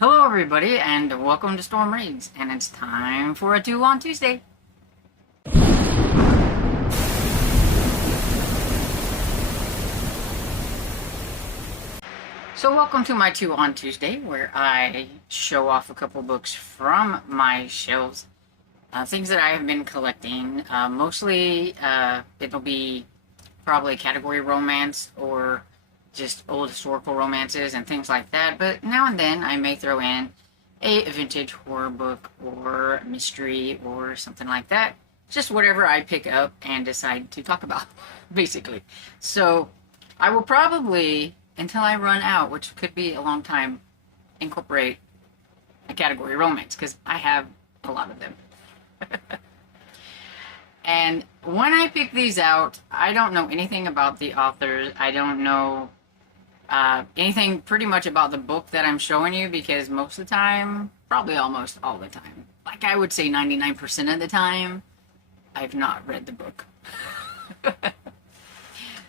Hello everybody and welcome to Storm Reads, and it's time for a 2 on Tuesday. So welcome to my 2 on Tuesday, where I show off a couple books from my shelves. Things that I have been collecting. Mostly it'll be probably category romance or just old historical romances and things like that, but now and then I may throw in a vintage horror book or mystery or something like that. Just whatever I pick up and decide to talk about, basically. So I will probably, until I run out, which could be a long time, incorporate a category romance, because I have a lot of them. And when I pick these out, I don't know anything about the authors. I don't know anything pretty much about the book that I'm showing you, because most of the time, probably almost all the time, like I would say 99% of the time, I've not read the book.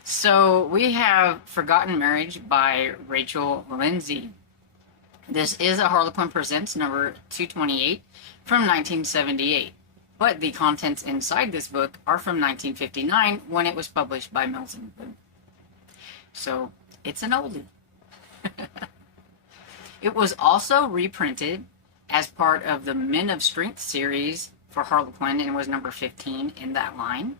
So we have Forgotten Marriage by Rachel Lindsay. This is a Harlequin Presents number 228 from 1978. But the contents inside this book are from 1959 when it was published by Mills & Boon. So it's an oldie. It was also reprinted as part of the Men of Strength series for Harlequin, and it was number 15 in that line.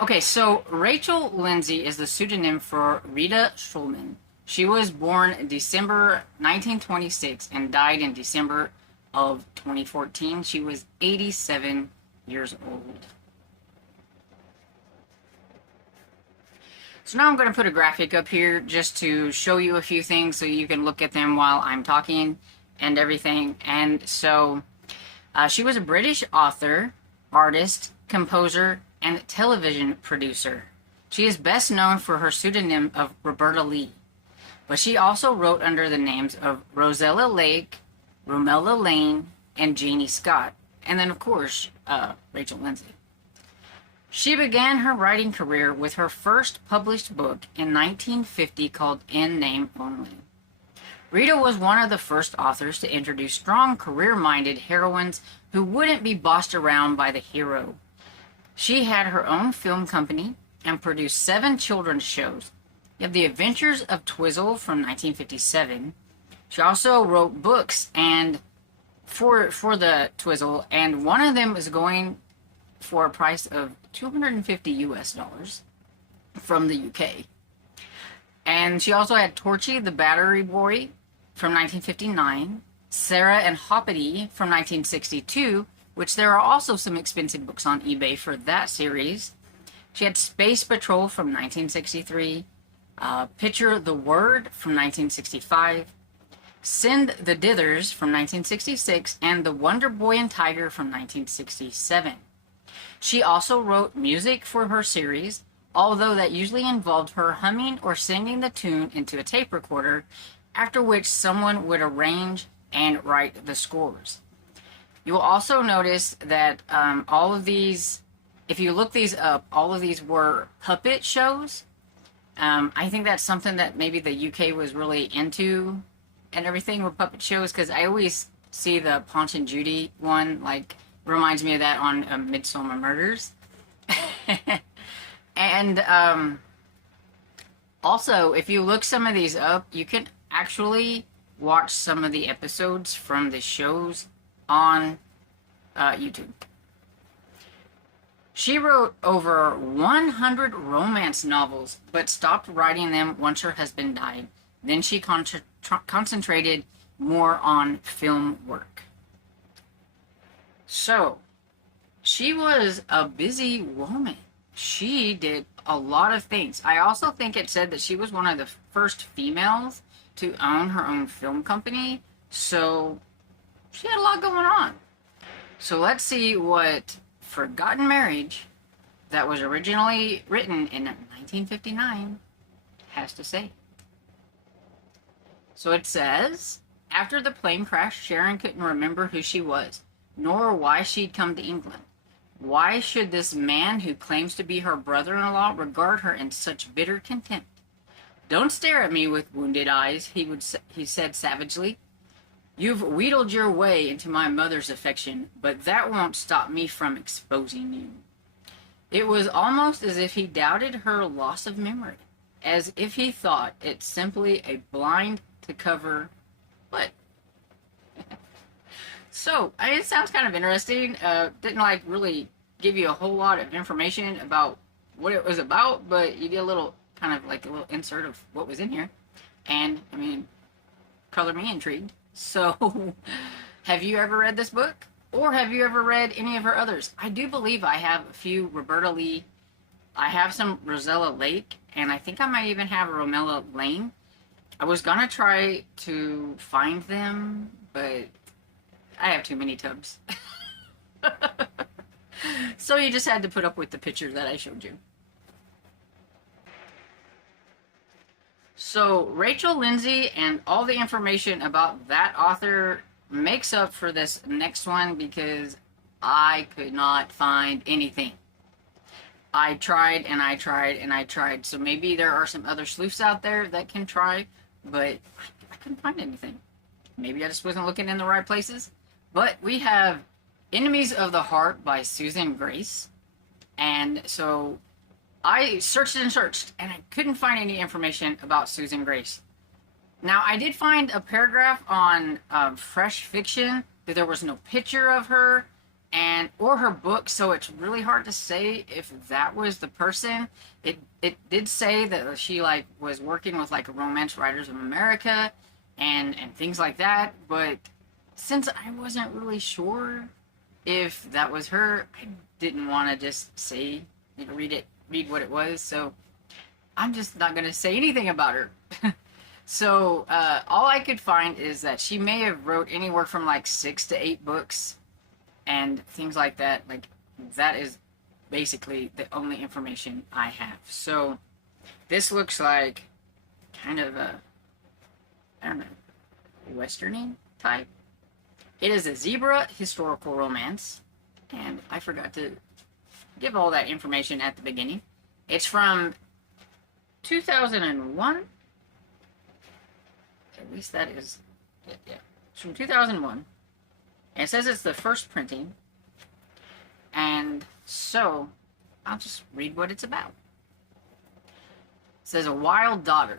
Okay, so Rachel Lindsay is the pseudonym for Rita Schulman. She was born December 1926 and died in December of 2014. She was 87 years old. So now I'm going to put a graphic up here just to show you a few things so you can look at them while I'm talking and everything. And so she was a British author, artist, composer, and television producer. She is best known for her pseudonym of Roberta Lee, but she also wrote under the names of Rosella Lake, Romella Lane, and Janie Scott, and then of course Rachel Lindsay. She began her writing career with her first published book in 1950 called In Name Only. Rita was one of the first authors to introduce strong, career-minded heroines who wouldn't be bossed around by the hero. She had her own film company and produced 7 children's shows. You have The Adventures of Twizzle from 1957. She also wrote books and for the Twizzle, and one of them is going for a price of $250 US from the UK. And she also had Torchy the Battery Boy from 1959, Sarah and Hoppity from 1962, which there are also some expensive books on eBay for that series. She had Space Patrol from 1963, Picture the Word from 1965, Send the Dithers from 1966, and The Wonder Boy and Tiger from 1967. She also wrote music for her series, although that usually involved her humming or singing the tune into a tape recorder, after which someone would arrange and write the scores. You will also notice that all of these, if you look these up, all of these were puppet shows. I think that's something that maybe the UK was really into and everything with puppet shows, because I always see the Punch and Judy one, like, reminds me of that on Midsomer Murders. And also, if you look some of these up, you can actually watch some of the episodes from the shows on YouTube. She wrote over 100 romance novels, but stopped writing them once her husband died. Then she concentrated more on film work. So, she was a busy woman. She did a lot of things. I also think it said that she was one of the first females to own her own film company, so she had a lot going on. So let's see what Forgotten Marriage, that was originally written in 1959, has to say. So it says, after the plane crash, Sharon couldn't remember who she was, nor why she'd come to England. Why should this man who claims to be her brother-in-law regard her in such bitter contempt? Don't stare at me with wounded eyes, he said savagely. You've wheedled your way into my mother's affection, but that won't stop me from exposing you. It was almost as if he doubted her loss of memory, as if he thought it simply a blind to cover what? So, it sounds kind of interesting. Didn't like really give you a whole lot of information about what it was about, but you get a little kind of like a little insert of what was in here. And, I mean, color me intrigued. So, have you ever read this book? Or have you ever read any of her others? I do believe I have a few Roberta Lee. I have some Rosella Lake, and I think I might even have a Romella Lane. I was gonna try to find them, but I have too many tubs. So you just had to put up with the picture that I showed you. So Rachel Lindsay and all the information about that author makes up for this next one because I could not find anything. I tried and I tried and I tried. So maybe there are some other sleuths out there that can try, but I couldn't find anything. Maybe I just wasn't looking in the right places. But we have Enemies of the Heart by Susan Grace. And so I searched and searched, and I couldn't find any information about Susan Grace. Now, I did find a paragraph on Fresh Fiction that there was no picture of her or her book, so it's really hard to say if that was the person. It did say that she like was working with like Romance Writers of America and things like that, but since I wasn't really sure if that was her, I didn't want to just say, read what it was, so I'm just not going to say anything about her. So, all I could find is that she may have wrote anywhere from like 6 to 8 books and things like that. Like, that is basically the only information I have. So, this looks like kind of a, I don't know, westerny type. It is a zebra historical romance, and I forgot to give all that information at the beginning. It's from 2001. At least that is it, yeah. It's from 2001. And it says it's the first printing. And so, I'll just read what it's about. It says, a wild daughter.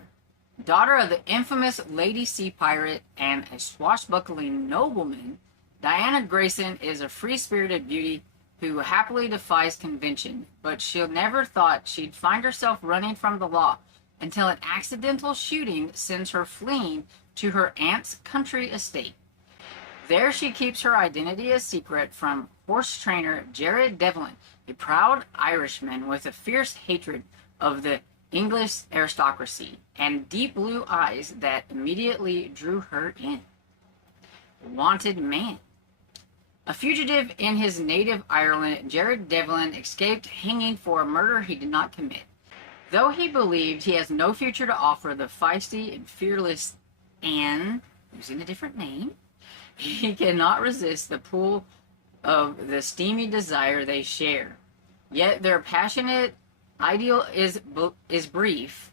Daughter of the infamous Lady Sea Pirate and a swashbuckling nobleman, Diana Grayson is a free-spirited beauty who happily defies convention, but she never thought she'd find herself running from the law until an accidental shooting sends her fleeing to her aunt's country estate. There she keeps her identity a secret from horse trainer Jared Devlin, a proud Irishman with a fierce hatred of the English aristocracy and deep blue eyes that immediately drew her in. Wanted man. A fugitive in his native Ireland, Jared Devlin escaped hanging for a murder he did not commit. Though he believed he has no future to offer the feisty and fearless Anne, using a different name, he cannot resist the pull of the steamy desire they share. Yet their passionate ideal is brief,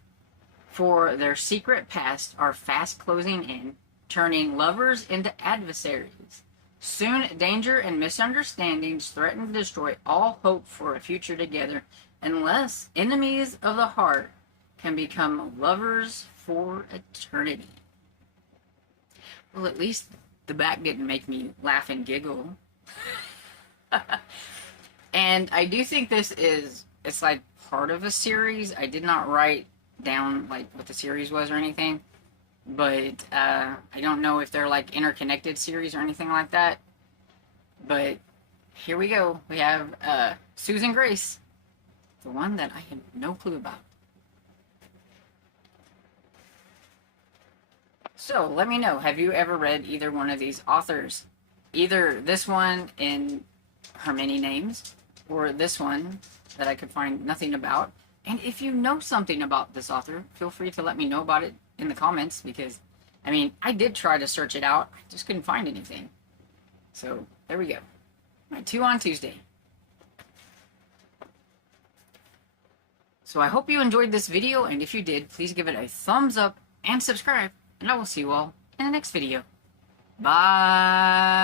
for their secret pasts are fast closing in, turning lovers into adversaries. Soon, danger and misunderstandings threaten to destroy all hope for a future together, unless enemies of the heart can become lovers for eternity. Well, at least the back didn't make me laugh and giggle. And I do think it's like part of a series. I did not write down like what the series was or anything, but I don't know if they're like interconnected series or anything like that. But here we go. We have Susan Grace, the one that I have no clue about. So let me know, have you ever read either one of these authors? Either this one in her many names, or this one that I could find nothing about. And if you know something about this author, feel free to let me know about it in the comments, because, I mean, I did try to search it out, I just couldn't find anything. So, there we go. My 2 on Tuesday. So I hope you enjoyed this video, and if you did, please give it a thumbs up and subscribe, and I will see you all in the next video. Bye.